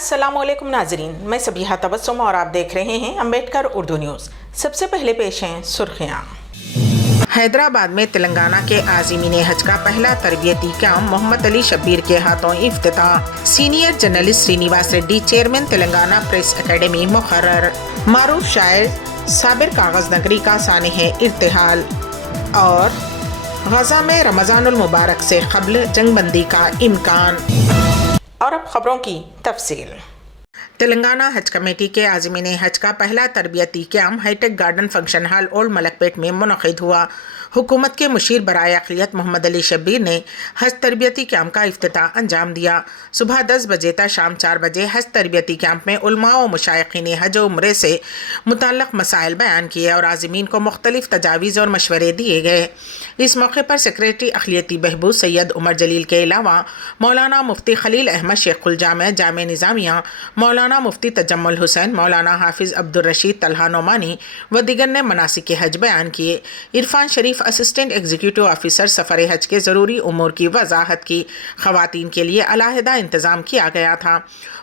अस्सलाम वालेकुम नाजरीन, मैं सबिहा तबस्सुम और आप देख रहे हैं अम्बेडकर उर्दू न्यूज़। सबसे पहले पेश हैं सुर्खियाँ। हैदराबाद में तेलंगाना के आज़मीन हज का पहला तरबियती कैंप मोहम्मद अली शब्बीर के हाथों इफ्तिताह। Senior journalist Srinivas Reddy chairman Telangana press academy मुकर्रर। मारूफ शायर साबिर कागज नगरी का सानिह इर्तिहाल। और गजा में रमज़ानुल मुबारक से क़ब्ल जंगबंदी का इम्कान। और अब खबरों की तफसील। तेलंगाना हज कमेटी के आज़मीन हज का पहला तरबियती camp hitech garden function hall old Malakpet में मुनक़िद हुआ। हुकूमत के मुशीर बराए अक़लियत मोहम्मद अली शब्बीर ने हज तरबियती कैंप का इफ्तिताह अंजाम दिया। सुबह 10 बजे तक शाम 4 बजे हज तरबियती कैंप में उलमा व मुशाइखीन हज व उम्रे से मुतल्लक़ मसाइल बयान किए और आज़मीन को मुख्तलिफ़ तजावीज़ और मशवरे दिए गए। इस मौके पर सेक्रेटरी अक़लियती बहबूद सैयद उमर जलील के अलावा मौलाना मुफ्ती खलील अहमद शेखुल जामे जामे निज़ामिया, मौलाना मुफ्ती तजम्मुल हुसैन, मौलाना हाफिज़ अब्दुल रशीद तलहा नोमानी व दिगर ने मनासिक हज बयान किए। इरफान शरीफ असिस्टेंट एग्जीक्यूटिव ऑफिसर सफ़र हज के ज़रूरी उमूर की वजाहत की। ख़वातीन के लिए अलहदा इंतज़ाम किया गया था।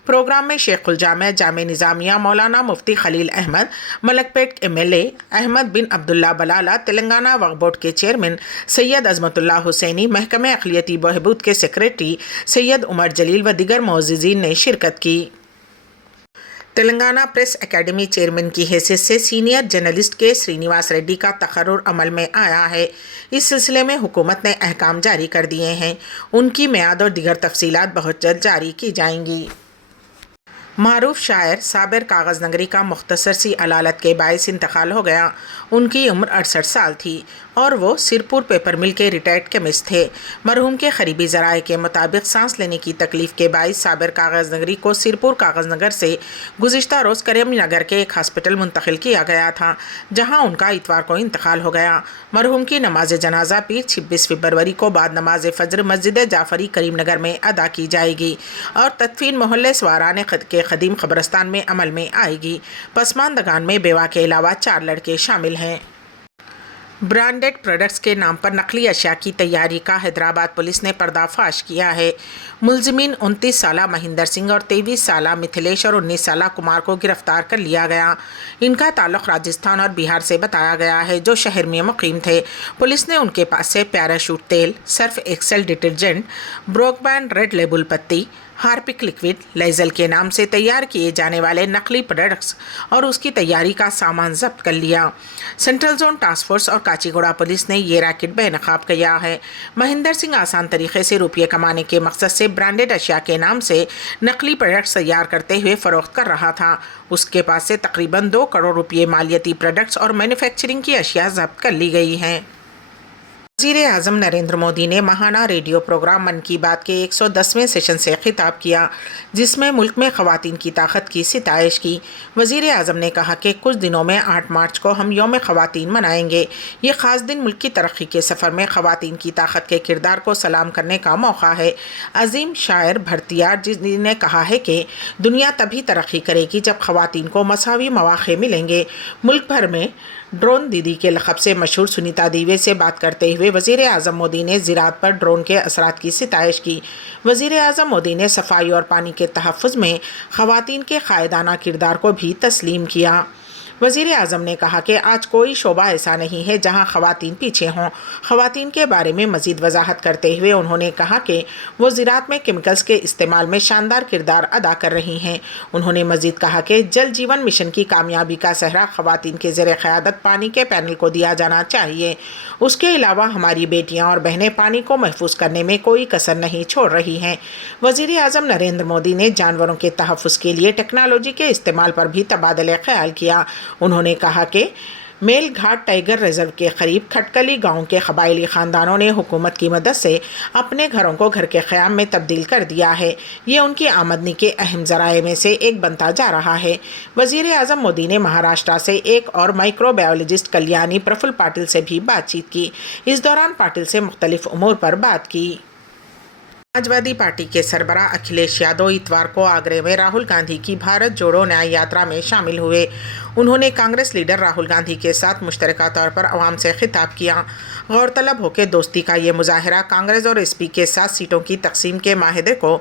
प्रोग्राम में शेखुल जामे जामे निज़ामिया, मौलाना मुफ्ती खलील अहमद, मलकपेट MLA अहमद बिन अब्दुल्ला बलाला, तेलंगाना वक्फ बोर्ड के चेयरमैन सैयद अज़मतुल्लाह हुसैनी, महकमे अक़लियती बहबूद के सेक्रेटरी सैयद उमर जलील व दिगर मोअज़्ज़िज़ीन ने शिरकत की। तेलंगाना प्रेस एकेडमी चेयरमैन की हैसियत से सीनियर जर्नलिस्ट के श्रीनिवास रेड्डी का तकर्रुर अमल में आया है। इस सिलसिले में हुकूमत ने अहकाम जारी कर दिए हैं। उनकी मियाद और दिगर तफसीलात बहुत जल्द जारी की जाएंगी। मारूफ शायर साबिर कागज नगरी का मुख्तसर सी अलालत के बायस इंतकाल हो गया। उनकी उम्र 68 साल थी और वो सिरपुर पेपर मिल के रिटायर्ड केमिस्ट थे। मरहूम के करीबी ज़राए के मुताबिक सांस लेने की तकलीफ़ के बायस साबिर कागज नगरी को सिरपुर कागज नगर से गुज़िश्ता रोज़ करीम नगर के एक हॉस्पिटल मुंतकिल किया गया था, जहाँ उनका इतवार को इंतकाल हो गया। मरहूम की नमाज जनाजा पीर 26 फरवरी को बाद नमाज फ़जर मस्जिद जाफरी करीम नगर में अदा की जाएगी और तदफीन मोहल्ले स्वारान के क़दीम क़ब्रस्तान में अमल में आएगी। पसमानदगान में बेवा के अलावा 4 लड़के शामिल हैं। ब्रांडेड प्रोडक्ट्स के नाम पर नकली अशिया की तैयारी का हैदराबाद पुलिस ने पर्दाफाश किया है। मुलजिमीन 29 साला महेंद्र सिंह और 23 साला मिथिलेश और 19 साला कुमार को गिरफ्तार कर लिया गया। इनका ताल्लुक़ राजस्थान और बिहार से बताया गया है, जो शहर में मुकीम थे। पुलिस ने उनके पास से पैराशूट तेल, Surf Excel detergent, Brooke Bond Red Label पत्ती, हार्पिक लिक्विड, लेजल के नाम से तैयार किए जाने वाले नकली प्रोडक्ट्स और उसकी तैयारी का सामान जब्त कर लिया। सेंट्रल जोन टास्क फोर्स और काचीगुड़ा पुलिस ने ये रैकेट बेनकाब किया है। महेंद्र सिंह आसान तरीके से रुपये कमाने के मकसद से ब्रांडेड अशिया के नाम से नकली प्रोडक्ट्स तैयार करते हुए फ़रोख्त कर रहा था। उसके पास से तकरीबन 2 करोड़ रुपये मालियती प्रोडक्ट्स और मैन्युफैक्चरिंग की अशिया जब्त कर ली गई हैं। वज़ीर आज़म नरेंद्र मोदी ने माहाना रेडियो प्रोग्राम मन की बात के 110वें सेशन से खिताब किया, जिसमें मुल्क में ख़वातीन की ताकत की सिताइश की। वज़ीर आज़म ने कहा कि कुछ दिनों में 8 मार्च को हम यौम ख़वातीन मनाएंगे। ये ख़ास दिन मुल्क की तरक्की के सफ़र में ख़वातीन की ताकत के किरदार को सलाम करने का मौका है। अजीम शायर भरतियार जी ने कहा है कि दुनिया तभी तरक्की करेगी जब ख़वातीन को मसावी मौक़े मिलेंगे। मुल्क भर में ड्रोन दीदी के लक़ब से मशहूर सुनीता दीवे से बात करते हुए वज़ीर आज़म मोदी ने ज़राअत पर ड्रोन के असरात की सिताइश की। वज़ीर आज़म मोदी ने सफाई और पानी के तहफ़्फ़ुज़ में ख़वातीन के क़ायदाना किरदार को भी तस्लीम किया। वज़ीर आज़म ने कहा कि आज कोई शोबा ऐसा नहीं है जहां ख़वातीन पीछे हों। ख़वातीन के बारे में मज़ीद वजाहत करते हुए उन्होंने कहा कि वो ज़राअत में केमिकल्स के इस्तेमाल में शानदार किरदार अदा कर रही हैं। उन्होंने मज़ीद कहा कि जल जीवन मिशन की कामयाबी का सहरा ख़वातीन के ज़ेरे क़यादत पानी के पैनल को दिया जाना चाहिए। उसके अलावा हमारी बेटियाँ और बहनें पानी को महफूज करने में कोई कसर नहीं छोड़ रही हैं। वज़ीर आज़म नरेंद्र मोदी ने जानवरों के तहफ़्फ़ुज़ के लिए टेक्नोलॉजी के इस्तेमाल पर भी तबादले ख्याल किया। उन्होंने कहा कि मेल घाट टाइगर रिजर्व के करीब खटकली गांव के कबायली ख़ानदानों ने हुकूमत की मदद से अपने घरों को घर के क़याम में तब्दील कर दिया है। ये उनकी आमदनी के अहम ज़राए में से एक बनता जा रहा है। वज़ीर आज़म मोदी ने महाराष्ट्र से एक और माइक्रोबायोलॉजिस्ट कल्याणी प्रफुल्ल पाटिल से भी बातचीत की। इस दौरान पाटिल से मुख्तलिफ उमूर पर बात की। समाजवादी पार्टी के सरबराह अखिलेश यादव इतवार को आगरे में राहुल गांधी की भारत जोड़ो न्याय यात्रा में शामिल हुए। उन्होंने कांग्रेस लीडर राहुल गांधी के साथ मुश्तरका तौर पर अवाम से खिताब किया। गौरतलब हो कि दोस्ती का ये मुजाहरा कांग्रेस और एसपी के 7 सीटों की तकसीम के माहिदे को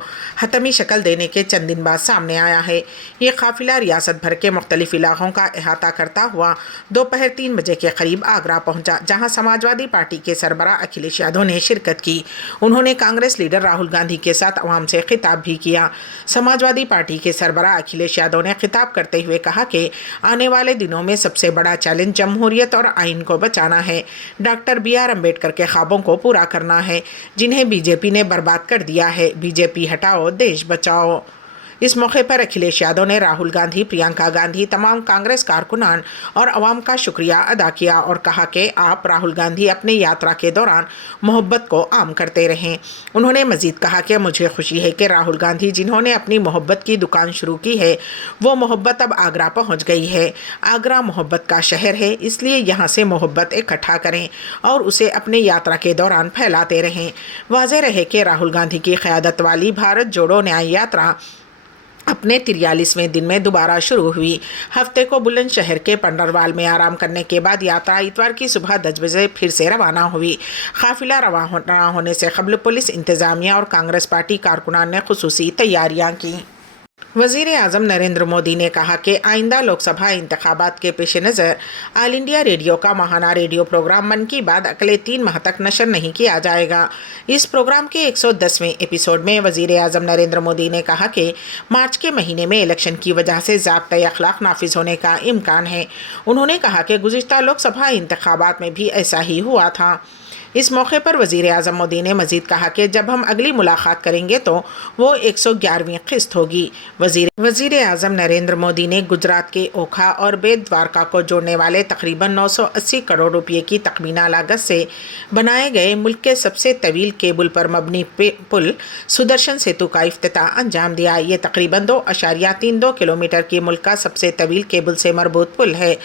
हतमी शक्ल देने के चंद दिन बाद सामने आया है। ये काफिला रियासत भर के मुख्तलिफ इलाकों का अहाता करता हुआ दोपहर 3 बजे के करीब आगरा पहुंचा, जहां समाजवादी पार्टी के सरबराह अखिलेश यादव ने शिरकत की। उन्होंने कांग्रेस लीडर राहुल गांधी के साथ अवाम से खिताब भी किया। समाजवादी पार्टी के सरबराह अखिलेश यादव ने खिताब करते हुए कहा कि आने वाले दिनों में सबसे बड़ा चैलेंज जमहूरियत और आइन को बचाना है। Doctor B.R. अम्बेडकर के ख्वाबों को पूरा करना है, जिन्हें बीजेपी ने बर्बाद कर दिया है। बीजेपी हटाओ, देश बचाओ। इस मौके पर अखिलेश यादव ने राहुल गांधी, प्रियंका गांधी, तमाम कांग्रेस कारकुनान और अवाम का शुक्रिया अदा किया और कहा कि आप राहुल गांधी अपनी यात्रा के दौरान मोहब्बत को आम करते रहें। उन्होंने मजीद कहा कि मुझे खुशी है कि राहुल गांधी, जिन्होंने अपनी मोहब्बत की दुकान शुरू की है, वो मोहब्बत अब आगरा पहुंच गई है। आगरा मोहब्बत का शहर है, इसलिए यहाँ से मोहब्बत इकट्ठा करें और उसे अपनी यात्रा के दौरान फैलाते रहें। वाज़ेह रहे कि राहुल गांधी की क़यादत वाली भारत जोड़ो न्याय यात्रा अपने 43वें दिन में दोबारा शुरू हुई। हफ्ते को बुलंदशहर के पंडरवाल में आराम करने के बाद यात्रा इतवार की सुबह 10 बजे फिर से रवाना हुई। काफिला रवाना होने से कबल पुलिस इंतजामिया और कांग्रेस पार्टी कारकुनान ने खुसूसी तैयारियां की। वज़ीर आज़म नरेंद्र मोदी ने कहा कि आइंदा लोकसभा इंतखाबात के पेश नज़र ऑल इंडिया रेडियो का माहाना रेडियो प्रोग्राम मन की बात अगले 3 माह तक नशर नहीं किया जाएगा। इस प्रोग्राम के 110वें एपिसोड में वज़ीर आज़म नरेंद्र मोदी ने कहा कि मार्च के महीने में इलेक्शन की वजह से ज़ाब्ता अखलाक नाफिज होने का इम्कान है। उन्होंने कहा कि गुज़िश्ता लोकसभा इंतखाबात में भी ऐसा ही हुआ था। इस मौके पर वज़ीर आज़म मोदी ने मज़ीद कहा कि जब हम अगली मुलाकात करेंगे तो वो 111वीं किस्त होगी। वज़ीर आज़म नरेंद्र मोदी ने गुजरात के ओखा और बेट द्वारका को जोड़ने वाले तकरीबन 980 करोड़ रुपये की तखमीना लागत से बनाए गए मुल्क के सबसे तवील केबल पर मबनी पुल सुदर्शन सेतु का इफ्तिताह अंजाम दिया। ये तकरीबन 2.32 किलोमीटर की मुल्क का सबसे तवील केबल से मरबूत पुल है।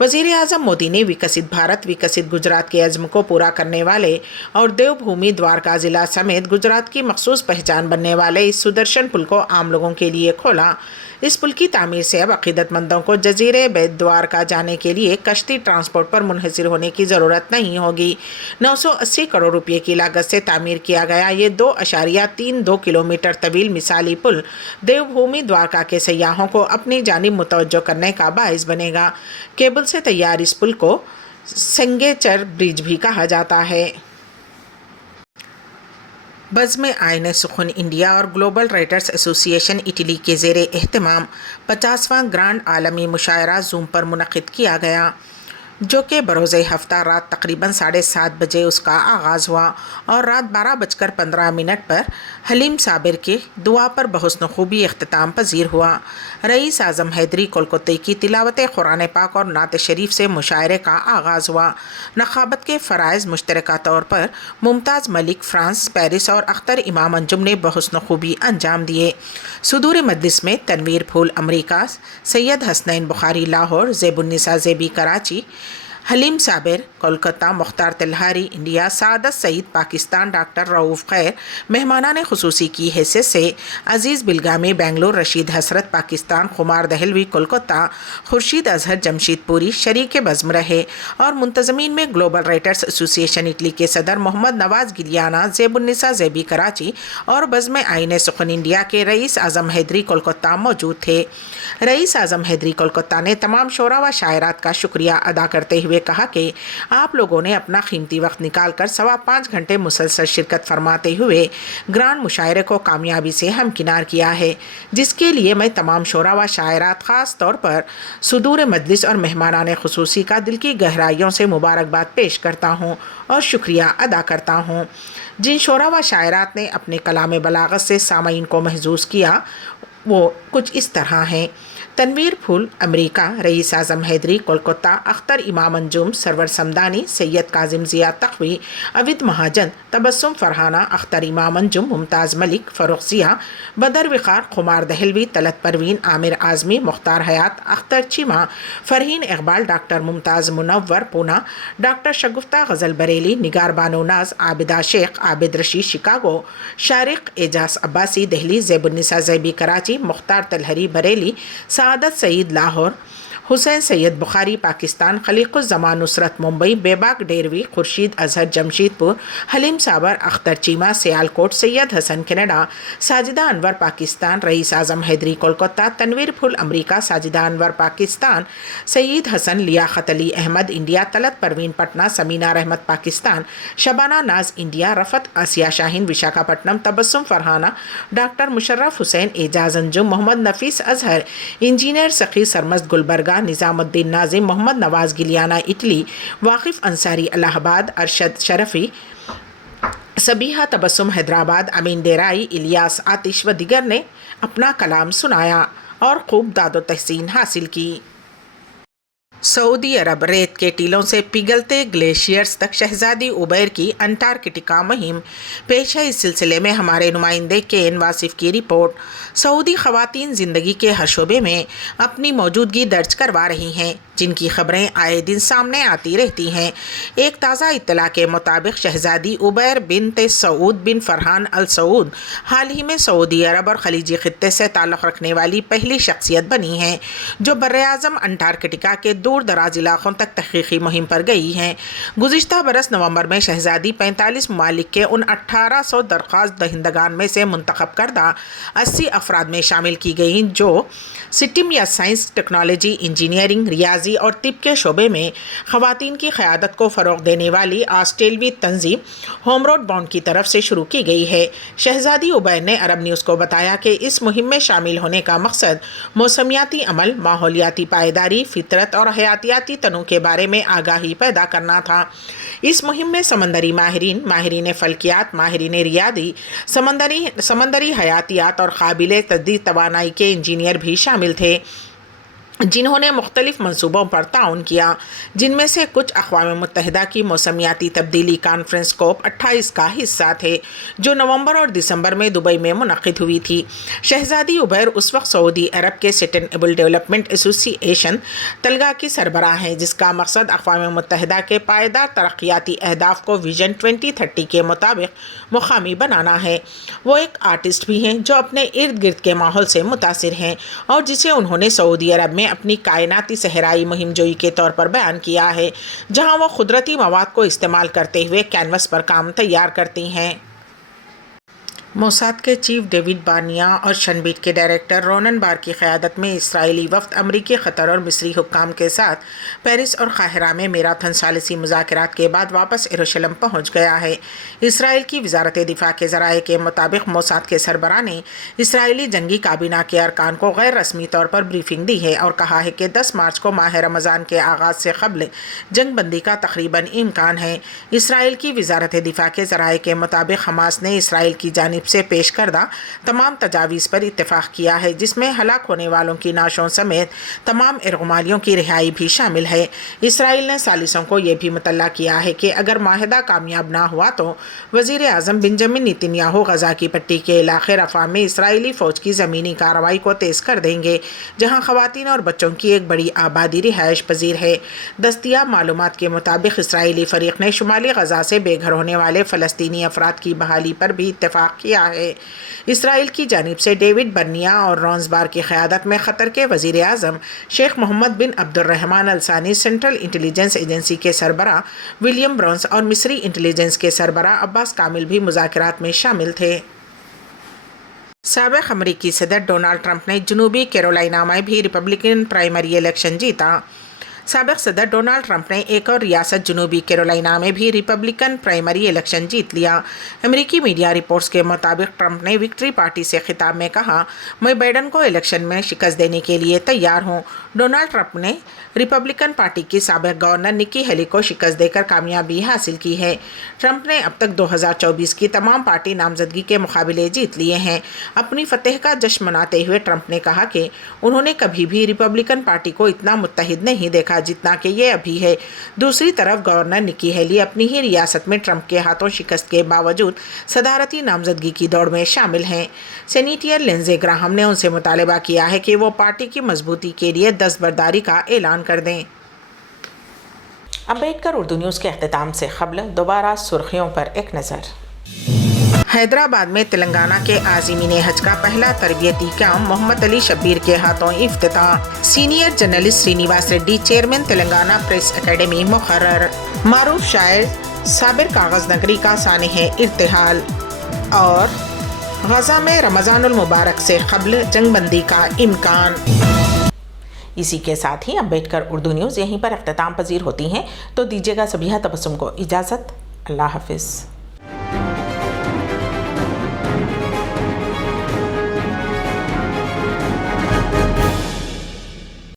वज़ीर आज़म मोदी ने विकसित भारत विकसित गुजरात के अज़्म को पूरा करने वाले और देवभूमि द्वारका ज़िला समेत गुजरात की मखसूस पहचान बनने वाले इस सुदर्शन पुल को आम लोगों के लिए खोला। इस पुल की तामीर से अब अक़ीदतमंदों को जज़ीरे बेट द्वारका जाने के लिए कश्ती ट्रांसपोर्ट पर मुनहसिर होने की ज़रूरत नहीं होगी। 980 करोड़ रुपये की लागत से तामीर किया गया ये 2.32 किलोमीटर तवील मिसाली पुल देवभूमि द्वारका के सयाहों को अपनी जानिब मुतवज्जो करने का बाइस बनेगा। केबल से तैयार इस पुल को संगेचर ब्रिज भी कहा जाता है। बज़्म आईन सुख़ुन इंडिया और ग्लोबल राइटर्स एसोसिएशन इटली के ज़ेरे एहतमाम 50वां ग्रांड आलमी मुशायरा ज़ूम पर मुनक़िद किया गया, जो कि बरोज़ हफ्ता रात तकरीबन 7:30 बजे उसका आगाज़ हुआ और रात 12:15 पर हलीम साबिर की दुआ पर बहुस्न खूबी अख्तिताम पजीर हुआ। रईस आज़म हैदरी कोलकाता की तिलावत कुरान पाक और नात शरीफ से मुशायरे का आगाज़ हुआ। नखाबत के फ़राइज़ मुश्तरका तौर पर मुमताज़ मलिक फ्रांस, पेरिस और अख्तर इमाम अंजुम ने बहुस्न खूबी अंजाम दिए। सुदूर मजलिस में तनवीर फूल अमरीका, सैयद हसनैन बुखारी लाहौर, ज़ेबुन्निसा ज़ेबी कराची, हलीम साबिर कोलकाता, मुख्तार तिल्हारी इंडिया, सादत सईद पाकिस्तान, डॉक्टर रऊफ़ खैर मेहमानान खुसूसी की हैसियत से, अज़ीज़ बिलगामी बेंगलोर, रशीद हसरत पाकिस्तान, खुमार दहलवी कोलकाता, खुर्शीद अजहर जमशीदपुरी शरीक बज़्म रहे और मुंतज़मीन में ग्लोबल राइटर्स एसोसिएशन इटली के सदर मोहम्मद नवाज़ गिलियाना, ज़ेबुन्निसा ज़ेबी कराची और बज़्म आईन सुख़ुन इंडिया के रईस आज़म हैदरी कोलकाता मौजूद थे। रईस आज़म हैदरी कोलकाता ने तमाम शोरा व शायरात का शुक्रिया अदा करते हुए कहा कि आप लोगों ने अपना कीमती वक्त निकाल कर 5.25 घंटे मुसलसल शिरकत फरमाते हुए ग्रांड मुशायरे को कामयाबी से हमकिनार किया है, जिसके लिए मैं तमाम शोरा व शायरात ख़ास तौर पर सुदूर मजलिस और मेहमानान खुसूसी का दिल की गहराइयों से मुबारकबाद पेश करता हूँ और शुक्रिया अदा करता हूँ। जिन शोरा व शायरात ने अपने कलाम बलागत से सामईन को महजूज़ किया वो कुछ इस तरह हैं। तनवीर फूल अमेरिका, रईस आजम हैदरी कोलकाता, अख्तर इमाम अंजुम, सरवर समदानी, सैयद काजिम जिया तखवी, अविद महाजन, तबस्सुम फरहाना, अख्तर इमाम अंजुम, मुमताज़ मलिक, फ़रुख जिया, बदर विकार, खुमार दहलवी, तलत परवीन, आमिर आज़मी, मुख्तार हयात, अख्तर चीमा, फ़रहीन इकबाल, डॉक्टर मुमताज़ मुनव्वर पूना, डॉक्टर शगुफ्ता गज़ल बरेली, निगार बानो नाज, आबिदा शेख, आबिद रशीद शिकागो, शारिक एजाज अब्बासी दिल्ली, ज़ैबुन्निसा ज़ैबी कराची, मुख्तार तलहरी बरेली, सादत सईद लाहौर, हुसैन सैयद बुखारी पाकिस्तान, खलीकुज़्ज़मान नुसरत मुंबई, बेबाक डेरवी, खुर्शीद अजहर जमशेदपुर, हलीम साबर, अख्तर चीमा सियालकोट, सैयद हसन कनाडा, साजिदा अनवर पाकिस्तान, रईस आज़म हैदरी कोलकाता, तनवीर फुल अमरीका, साजिदा अनवर पाकिस्तान, सईद हसन, लियाकत अली अहमद इंडिया, तलत परवीन पटना, समीना रहमत पाकिस्तान, शबाना नाज इंडिया, रफ़त आसिया शाहीन विशाखापट्टनम, तबस्सुम फरहाना, डॉक्टर मुशर्रफ हुसैन एजाज अंजुम, मोहम्मद नफीस अजहर, इंजीनियर सखी सरमस्त गुलबर्गा, निज़ामुद्दीन नाजिम, मोहम्मद नवाज गिलियाना इटली, वाकिफ़ अंसारी इलाहाबाद, अरशद शरफ़ी, सबीहा तबस्सुम हैदराबाद, अमीन डेराई, इलियास आतिश व दिगर ने अपना कलाम सुनाया और खूब दादो तहसीन हासिल की। सऊदी अरब रेत के टीलों से पिघलते ग्लेशियर्स तक शहजादी उबैर की अंटार्कटिका मुहिम पेश है। इस सिलसिले में हमारे नुमाइंदे केन वासिफ की रिपोर्ट। सऊदी ख़वातीन ज़िंदगी के हर शोबे में अपनी मौजूदगी दर्ज करवा रही हैं, जिनकी खबरें आए दिन सामने आती रहती हैं। एक ताज़ा इत्तला के मुताबिक शहजादी उबैर बिन्त सऊद बिन फरहान अल सऊद हाल ही में सऊदी अरब और खलीजी खित्ते से ताल्लुक़ रखने वाली पहली शख्सियत बनी हैं जो बर्र-ए-आज़म अंटार्कटिका के दूर दराज इलाक़ों तक तहक़ीक़ी मुहिम पर गई हैं। गुज़िश्ता बरस नवंबर में शहजादी 45 ममालिक के उन 1800 दरख्वास्त दहिंदगान में से मुंतखब करदा 80 अफराद में शामिल की गई जो सिटिम या साइंस, टेक्नोलॉजी, इंजीनियरिंग, रियाजी और तिब के शोबे में ख़वातीन की क़यादत को फ़रोग़ देने वाली ऑस्ट्रेलवी तंजीम होमरोड बाउंड की तरफ से शुरू की गई है। शहजादी उबैर ने अरब न्यूज़ को बताया कि इस मुहिम में शामिल होने का मकसद मौसमियाती अमल, माहौलियाती पायदारी, फितरत और हयातियाती तनों के बारे में आगाही पैदा करना था। इस मुहिम में समंदरी माहिरीन फ़ल्कियात, माहिरीन रियादी, समंदरी हयातियात और काबिल तजदीद तवानाई के इंजीनियर भी शामिल थे, जिन्होंने मुख्तलिफ मंसूबों पर ताउन किया, जिनमें से कुछ अक़वाम मुत्तहिदा की मौसमियाती तब्दीली कॉन्फ्रेंस COP 28 का हिस्सा थे, जो नवंबर और दिसंबर में दुबई में मुनक़िद हुई थी। शहजादी उबैर उस वक्त सऊदी अरब के सस्टेनेबल डेवलपमेंट एसोसिएशन तलगा की सरबराह हैं, जिसका मकसद अक़वाम मुत्तहिदा के पायदार तरक्याती अहदाफ को विजन 2030 के मुताबिक मुकामी बनाना है। वो एक आर्टिस्ट भी हैं जो अपने इर्द गिर्द के माहौल से मुतासिर हैं और जिसे उन्होंने सऊदी अरब में अपनी कायनाती सहराई मुहिम जोई के तौर पर बयान किया है, जहां वो कुदरती मवाद को इस्तेमाल करते हुए कैनवस पर काम तैयार करती हैं। मोसाद के चीफ डेविड बानिया और शनबीट के डायरेक्टर रोनन बार की क़यादत में इसराइली वफ़द अमरीकी, क़तर और मिस्री हुक्काम के साथ पेरिस और काहिरा में मैराथन सालिसी मुज़ाकरात के बाद वापस यरूशलेम पहुँच गया है। इसराइल की वज़ारत दिफ़ा के ज़राए के मुताबिक मोसाद के सरबराह ने इसराइली जंगी काबीना के अरकान को गैर रस्मी तौर पर ब्रीफिंग दी है और कहा है कि 10 मार्च को माह रमज़ान के आगाज़ से क़ब्ल जंग बंदी का तकरीबन इम्कान है। इसराइल की वज़ारत दिफ़ा के ज़राए के मुताबिक हमास ने इसराइल की जानिब से पेश करदा तमाम तजावीज़ पर इत्तेफाक किया है, जिसमें हलाक होने वालों की नाशों समेत तमाम इरगमालियों की रिहाई भी शामिल है। इसराइल ने सालिसों को यह भी मुतल्ला किया है कि अगर माहिदा कामयाब ना हुआ तो वज़ीर आज़म बेंजामिन नेतन्याहू गज़ा की पट्टी के इलाक़े रफ़ा में इसराइली फ़ौज की ज़मीनी कार्रवाई को तेज़ कर देंगे, जहाँ ख़वातीन और बच्चों की एक बड़ी आबादी रिहाइश पजीर है। दस्तियाब मालूमात के मुताबिक इसराइली फ़रीक ने शुमाली गज़ा से बेघर होने वाले फ़लस्तीनी अफराद की बहाली पर भी इत्तेफाक किया है। इसराइल की जानिब से डेविड बर्निया और रॉन्सबार की क़यादत में क़तर के वज़ीर आज़म शेख मोहम्मद बिन अब्दुर्रहमान अल सानी, सेंट्रल इंटेलिजेंस एजेंसी के सरबराह विलियम ब्राउन्स और मिस्री इंटेलिजेंस के सरबराह अब्बास कामिल भी मुज़ाकरात में शामिल थे। साबिक़ अमरीकी सदर डोनाल्ड ट्रंप ने जनूबी कैरोलिना में भी रिपब्लिकन प्राइमरी इलेक्शन जीता। साबिक सदर डोनाल्ड ट्रंप ने एक और रियासत जनूबी कैरोलिना में भी रिपब्लिकन प्राइमरी इलेक्शन जीत लिया। अमेरिकी मीडिया रिपोर्ट्स के मुताबिक ट्रंप ने विक्ट्री पार्टी से खिताब में कहा, मैं बाइडन को इलेक्शन में शिकस्त देने के लिए तैयार हूं। डोनाल्ड ट्रंप ने रिपब्लिकन पार्टी की साबिक गवर्नर निकी हेली को शिकस्त देकर कामयाबी हासिल की है। ट्रंप ने अब तक 2024 की तमाम पार्टी नामजदगी के मुकाबले जीत लिए हैं। अपनी फतह का जश्न मनाते हुए ट्रंप ने कहा कि उन्होंने कभी भी रिपब्लिकन पार्टी को इतना मुत्तहिद नहीं देखा जितना कि ये अभी है। दूसरी तरफ गवर्नर निकी हेली अपनी ही रियासत में ट्रंप के हाथों शिकस्त के बावजूद सदारती नामजदगी की दौड़ में शामिल हैं। सेनेटर लिंडसे ग्राहम ने उनसे मुतालबा किया है कि वो पार्टी की मजबूती के लिए दस्तबरदारी का ऐलान कर दें। अम्बेडकर उर्दू न्यूज़ के अख्तिताम से क़ब्ल दोबारा सुर्खियों पर एक नज़र। हैदराबाद में तेलंगाना के आज़मीन हज का पहला तरबियती कैंप मोहम्मद अली शब्बीर के हाथों इफ्तिताह। Senior journalist Srinivas Reddy chairman Telangana press academy मुकर्रर। मारूफ शायर साबिर कागज़ नगरी का सानिह इर्तिहाल। और गजा में रमज़ानुल मुबारक से क़ब्ल जंगबंदी का इम्कान। इसी के साथ ही अम्बेडकर उर्दू न्यूज़ यहीं पर अख्तिताम पजीर होती हैं, तो दीजिएगा सबिहा तबस्सुम को इजाज़त। अल्लाह हाफ़िज़।